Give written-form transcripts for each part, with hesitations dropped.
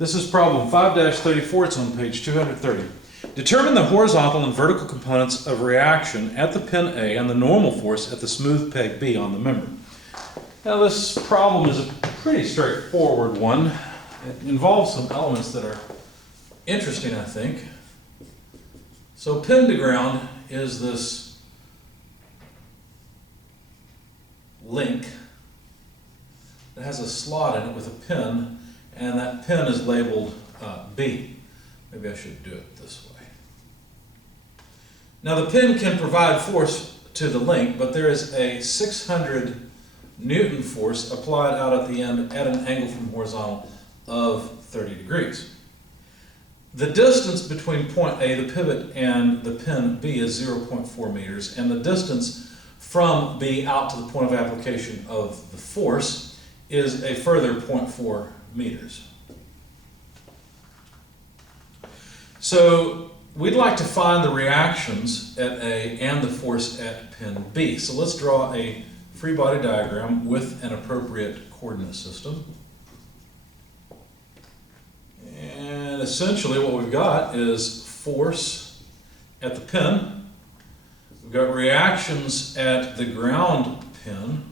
This is problem 5-34, it's on page 230. Determine the horizontal and vertical components of reaction at the pin A and the normal force at the smooth peg B on the member. Now this problem is a pretty straightforward one. It involves some elements that are interesting, I think. So pin to ground is this link that has a slot in it with a pin, and that pin is labeled B. Maybe I should do it this way. Now the pin can provide force to the link, but there is a 600 Newton force applied out at the end at an angle from horizontal of 30 degrees. The distance between point A, the pivot, and the pin B is 0.4 meters, and the distance from B out to the point of application of the force is a further 0.4 meters. So we'd like to find the reactions at A and the force at pin B. So let's draw a free body diagram with an appropriate coordinate system. And essentially what we've got is force at the pin. We've got reactions at the ground pin,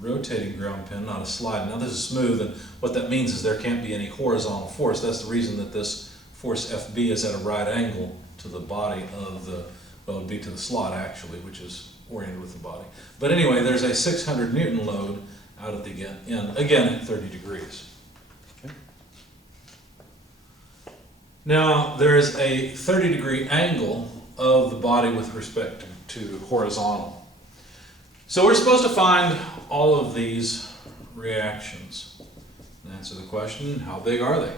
the rotating ground pin, not a slide. Now this is smooth, and what that means is there can't be any horizontal force. That's the reason that this force FB is at a right angle to the body of the, well, it would be to the slot actually, which is oriented with the body. But anyway, there's a 600 Newton load out at the end, again at 30 degrees. Okay. Now there is a 30-degree angle of the body with respect to horizontal. So we're supposed to find all of these reactions and answer the question, how big are they?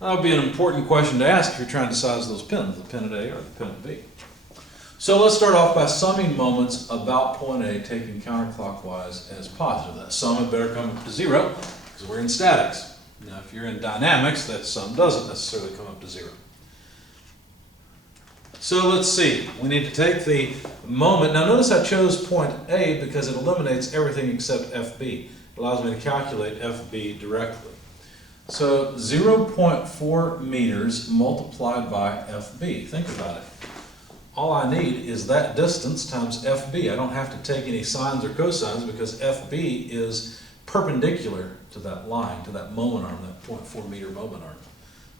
That would be an important question to ask if you're trying to size those pins, the pin at A or the pin at B. So let's start off by summing moments about point A, taking counterclockwise as positive. That sum had better come up to 0 because we're in statics. Now if you're in dynamics, that sum doesn't necessarily come up to 0. So let's see, we need to take the moment. Now notice I chose point A because it eliminates everything except FB. It allows me to calculate FB directly. So 0.4 meters multiplied by FB. Think about it. All I need is that distance times FB. I don't have to take any sines or cosines because FB is perpendicular to that line, to that moment arm, that 0.4 meter moment arm.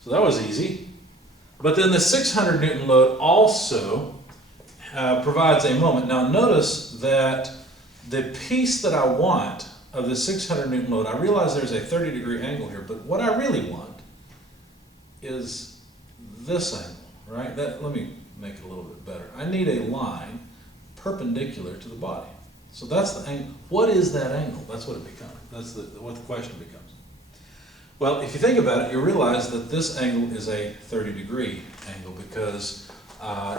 So that was easy. But then the 600 Newton load also provides a moment. Now notice that the piece that I want of the 600 Newton load, I realize there's a 30-degree angle here, but what I really want is this angle, right? Let me make it a little bit better. I need a line perpendicular to the body. So that's the angle. What is that angle? That's what it becomes. That's what the question becomes. Well, if you think about it, you realize that this angle is a 30-degree angle because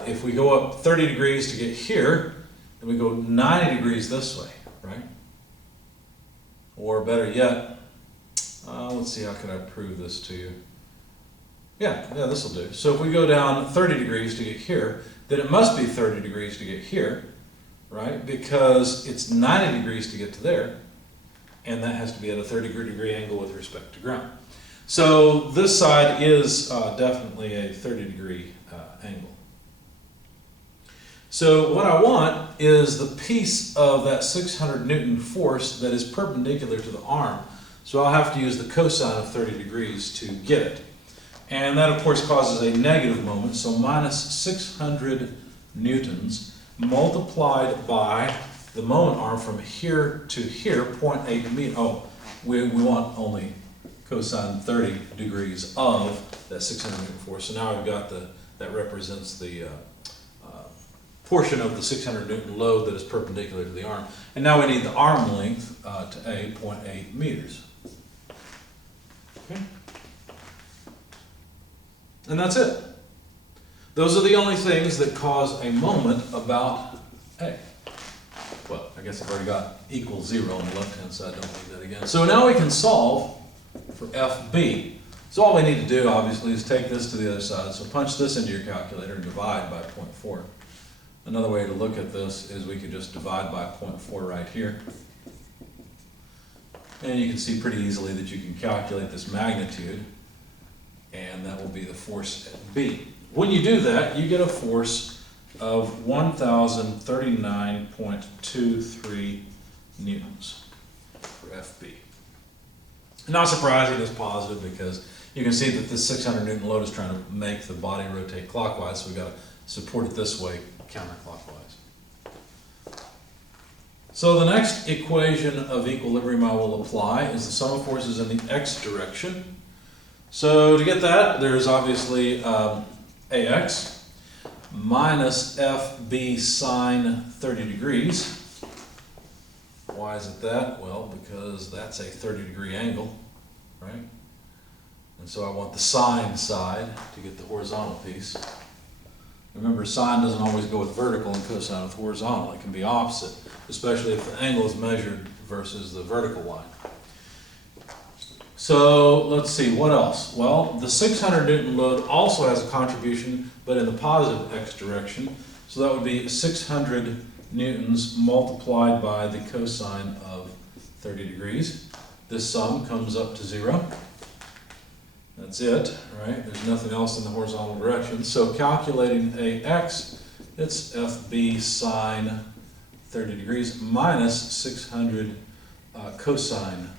if we go up 30 degrees to get here, then we go 90 degrees this way, right? Or better yet, let's see, how can I prove this to you? Yeah, this will do. So if we go down 30 degrees to get here, then it must be 30 degrees to get here, right? Because it's 90 degrees to get to there, and that has to be at a 30-degree angle with respect to ground. So this side is definitely a 30-degree angle. So what I want is the piece of that 600 Newton force that is perpendicular to the arm. So I'll have to use the cosine of 30 degrees to get it. And that of course causes a negative moment, so minus 600 newtons multiplied by the moment arm from here to here, 0.8 meters. Oh, we want only cosine 30 degrees of that 600 Newton force. So now I've got that represents the portion of the 600 Newton load that is perpendicular to the arm. And now we need the arm length to A, 0.8 meters. Okay. And that's it. Those are the only things that cause a moment about A. Well, I guess I've already got equals 0 on the left-hand side, don't need that again. So now we can solve for FB. So all we need to do, obviously, is take this to the other side. So punch this into your calculator and divide by 0.4. Another way to look at this is we could just divide by 0.4 right here. And you can see pretty easily that you can calculate this magnitude, and that will be the force at B. When you do that, you get a force of 1,039.23 newtons for FB. Not surprising, it's positive because you can see that this 600 Newton load is trying to make the body rotate clockwise, so we've got to support it this way, counterclockwise. So the next equation of equilibrium I will apply is the sum of forces in the x direction. So to get that, there's obviously AX minus FB sine 30 degrees. Why is it that? Well, because that's a 30-degree angle, right? And so I want the sine side to get the horizontal piece. Remember, sine doesn't always go with vertical and cosine with horizontal. It can be opposite, especially if the angle is measured versus the vertical line. So let's see, what else? Well, the 600 Newton load also has a contribution, but in the positive x direction. So that would be 600 newtons multiplied by the cosine of 30 degrees. This sum comes up to 0. That's it, right? There's nothing else in the horizontal direction. So calculating AX, it's FB sine 30 degrees minus 600 cosine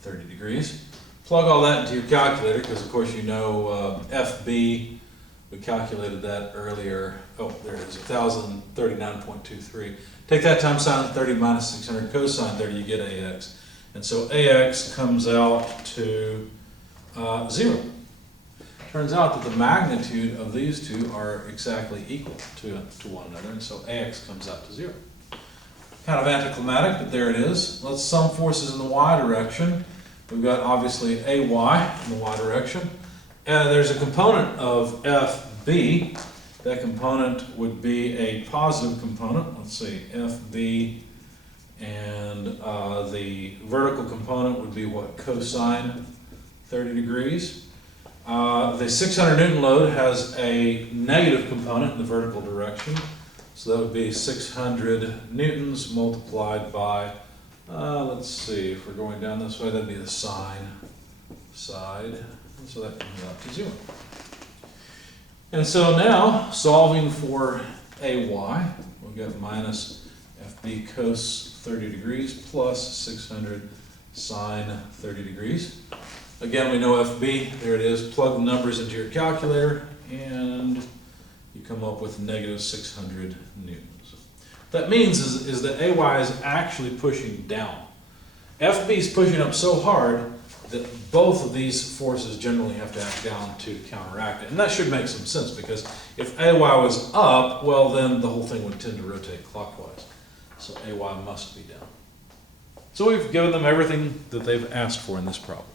30 degrees. Plug all that into your calculator because, of course, you know FB, we calculated that earlier. Oh, there it is, 1,039.23. Take that times sine 30 minus 600 cosine 30, you get AX. And so AX comes out to 0. Turns out that the magnitude of these two are exactly equal to one another, and so AX comes out to 0. Kind of anticlimactic, but there it is. Let's sum forces in the y direction. We've got obviously AY in the y direction. And there's a component of FB. That component would be a positive component. Let's see, FB, and the vertical component would be what? Cosine 30 degrees. The 600 Newton load has a negative component in the vertical direction. So that would be 600 newtons multiplied by, let's see, if we're going down this way, that'd be the sine side. And so that comes out to 0. And so now, solving for AY, we'll get minus FB cos 30 degrees plus 600 sine 30 degrees. Again, we know FB, there it is. Plug the numbers into your calculator, and you come up with negative 600 newtons. What that means is that AY is actually pushing down. FB is pushing up so hard that both of these forces generally have to act down to counteract it. And that should make some sense, because if AY was up, well, then the whole thing would tend to rotate clockwise. So AY must be down. So we've given them everything that they've asked for in this problem.